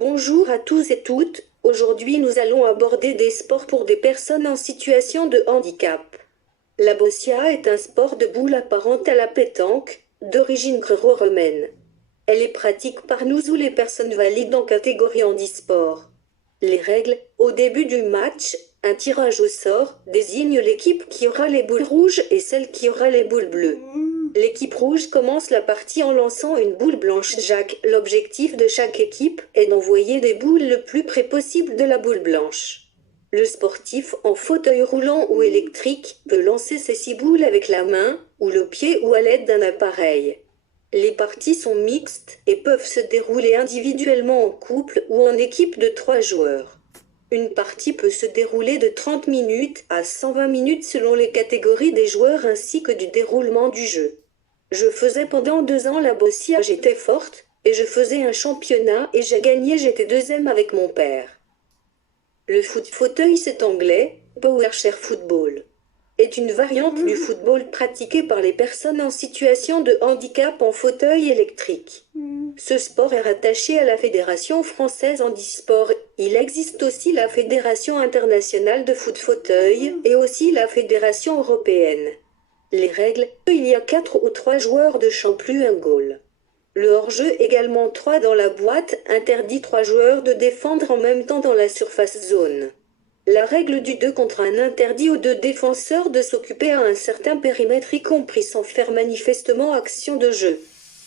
Bonjour à tous et toutes, aujourd'hui nous allons aborder des sports pour des personnes en situation de handicap. La boccia est un sport de boule apparente à la pétanque, d'origine gréco-romaine. Elle est pratique par nous ou les personnes valides en catégorie handisport. Les règles: au début du match, un tirage au sort désigne l'équipe qui aura les boules rouges et celle qui aura les boules bleues. L'équipe rouge commence la partie en lançant une boule blanche. L'objectif de chaque équipe est d'envoyer des boules le plus près possible de la boule blanche. Le sportif en fauteuil roulant ou électrique peut lancer ses 6 boules avec la main, ou le pied ou à l'aide d'un appareil. Les parties sont mixtes et peuvent se dérouler individuellement en couple ou en équipe de 3 joueurs. Une partie peut se dérouler de 30 minutes à 120 minutes selon les catégories des joueurs ainsi que du déroulement du jeu. Je faisais pendant 2 ans la boccia, j'étais forte, et je faisais un championnat et j'ai gagné, j'étais deuxième avec mon père. Le foot fauteuil, c'est anglais, Powerchair Football, est une variante du football pratiqué par les personnes en situation de handicap en fauteuil électrique. Ce sport est rattaché à la Fédération française handisport. Il existe aussi la Fédération internationale de foot fauteuil et aussi la Fédération européenne. Les règles: il y a 4 ou 3 joueurs de champ plus un goal. Le hors-jeu également 3 dans la boîte, interdit 3 joueurs de défendre en même temps dans la surface zone. La règle du 2 contre 1 interdit aux 2 défenseurs de s'occuper à un certain périmètre y compris sans faire manifestement action de jeu.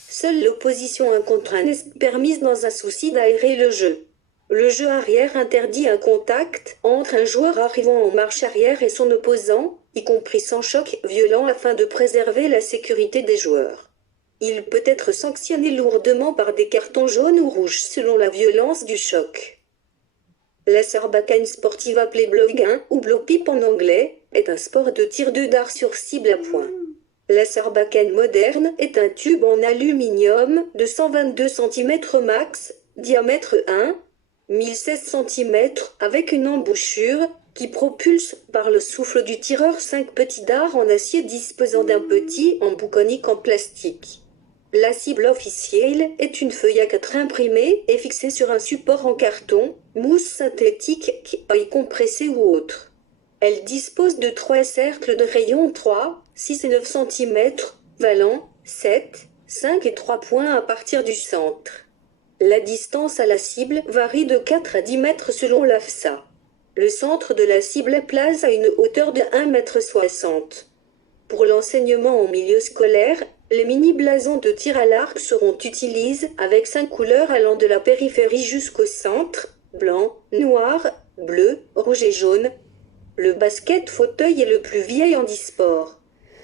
Seule l'opposition 1 contre 1 est permise dans un souci d'aérer le jeu. Le jeu arrière interdit un contact entre un joueur arrivant en marche arrière et son opposant, y compris sans choc violent afin de préserver la sécurité des joueurs. Il peut être sanctionné lourdement par des cartons jaunes ou rouges selon la violence du choc. La sarbacane sportive appelée blowgun ou blowpipe en anglais est un sport de tir de dard sur cible à point. La sarbacane moderne est un tube en aluminium de 122 cm max, diamètre 1, 1016 cm, avec une embouchure qui propulse par le souffle du tireur 5 petits dards en acier disposant d'un petit embout conique en plastique. La cible officielle est une feuille A4 imprimée et fixée sur un support en carton, mousse synthétique, paille compressée ou autre. Elle dispose de 3 cercles de rayon 3, 6 et 9 cm, valant 7, 5 et 3 points à partir du centre. La distance à la cible varie de 4 à 10 mètres selon l'AFSA. Le centre de la cible est placé à une hauteur de 1,60 m. Pour l'enseignement en milieu scolaire, les mini-blasons de tir à l'arc seront utilisés avec 5 couleurs allant de la périphérie jusqu'au centre: blanc, noir, bleu, rouge et jaune. Le basket fauteuil est le plus vieil handisport.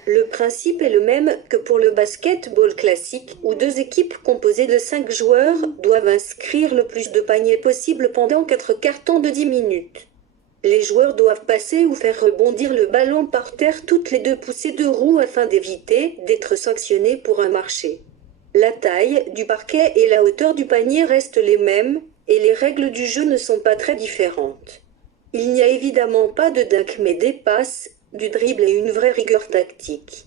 Le principe est le même que pour le basketball classique, où 2 équipes composées de 5 joueurs doivent inscrire le plus de paniers possible pendant 4 cartons de 10 minutes. Les joueurs doivent passer ou faire rebondir le ballon par terre toutes les 2 poussées de roue afin d'éviter d'être sanctionnés pour un marché. La taille du parquet et la hauteur du panier restent les mêmes, et les règles du jeu ne sont pas très différentes. Il n'y a évidemment pas de dunk mais des passes, du dribble et une vraie rigueur tactique.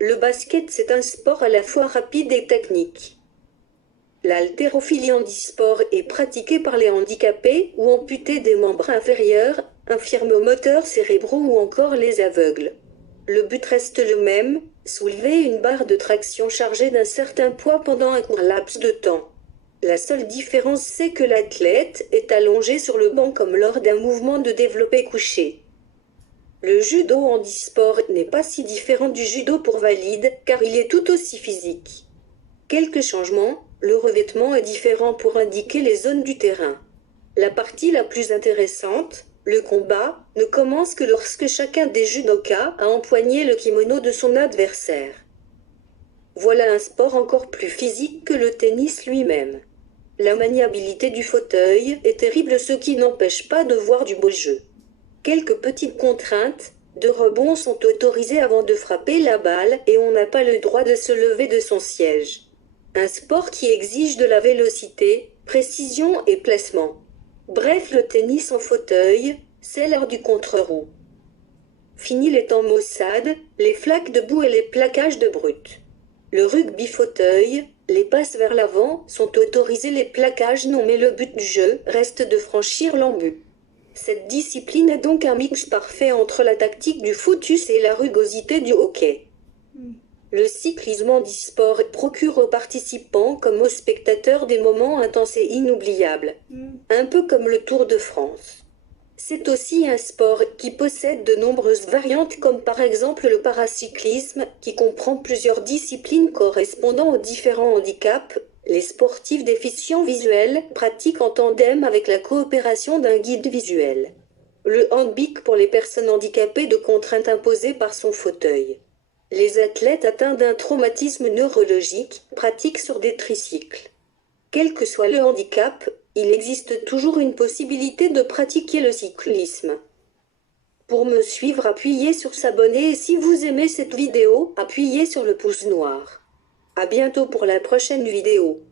Le basket, c'est un sport à la fois rapide et technique. L'haltérophilie handisport est pratiquée par les handicapés ou amputés des membres inférieurs, infirmes moteurs cérébraux ou encore les aveugles. Le but reste le même: soulever une barre de traction chargée d'un certain poids pendant un court laps de temps. La seule différence, c'est que l'athlète est allongé sur le banc comme lors d'un mouvement de développé couché. Le judo handisport n'est pas si différent du judo pour valides car il est tout aussi physique. Quelques changements: le revêtement est différent pour indiquer les zones du terrain. La partie la plus intéressante, le combat, ne commence que lorsque chacun des judokas a empoigné le kimono de son adversaire. Voilà un sport encore plus physique que le tennis lui-même. La maniabilité du fauteuil est terrible, ce qui n'empêche pas de voir du beau jeu. Quelques petites contraintes: 2 rebonds sont autorisés avant de frapper la balle et on n'a pas le droit de se lever de son siège. Un sport qui exige de la vélocité, précision et placement. Bref, le tennis en fauteuil, c'est l'heure du contre-roue. Fini les temps maussades, les flaques de boue et les plaquages de brut. Le rugby fauteuil, les passes vers l'avant sont autorisées, les plaquages non, mais le but du jeu reste de franchir l'embut. Cette discipline est donc un mix parfait entre la tactique du footus et la rugosité du hockey. Le cyclisme handisport procure aux participants comme aux spectateurs des moments intenses et inoubliables, un peu comme le Tour de France. C'est aussi un sport qui possède de nombreuses variantes, comme par exemple le paracyclisme, qui comprend plusieurs disciplines correspondant aux différents handicaps. Les sportifs déficients visuels pratiquent en tandem avec la coopération d'un guide visuel. Le handbike pour les personnes handicapées de contraintes imposées par son fauteuil. Les athlètes atteints d'un traumatisme neurologique pratiquent sur des tricycles. Quel que soit le handicap, il existe toujours une possibilité de pratiquer le cyclisme. Pour me suivre, appuyez sur s'abonner et si vous aimez cette vidéo, appuyez sur le pouce noir. À bientôt pour la prochaine vidéo.